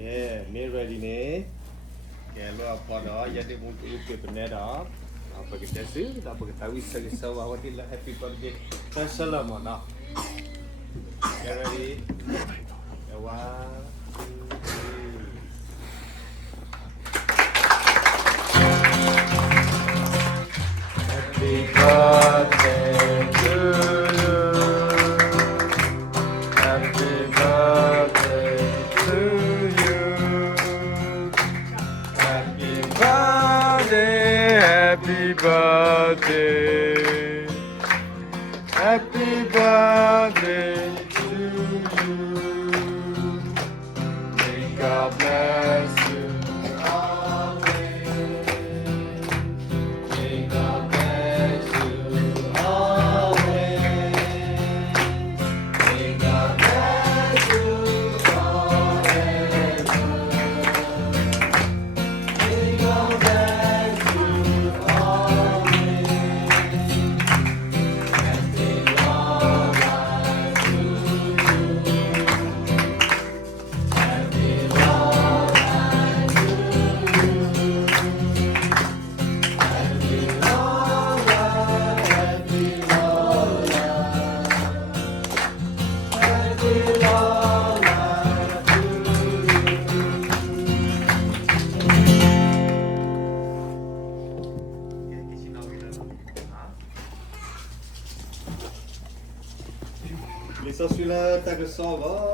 Yeah, me ready ne. Okay, lo apa dah? Jadi mungkin itu benar dah. Apa kita sih? Apa kita tahu sekali awak dia happy birthday. Tersalah mana? Get ready? One, two, three. Happy birthday to you. Happy birthday to you. Happy birthday, happy birthday. Happy birthday to you. May God bless you always. May God bless you always. May God bless you forever. May God bless you always. Happy long life to you. Happy long life to you. Happy long life, happy long life. Happy long life to you. Les celui-là, t'as le sang, va.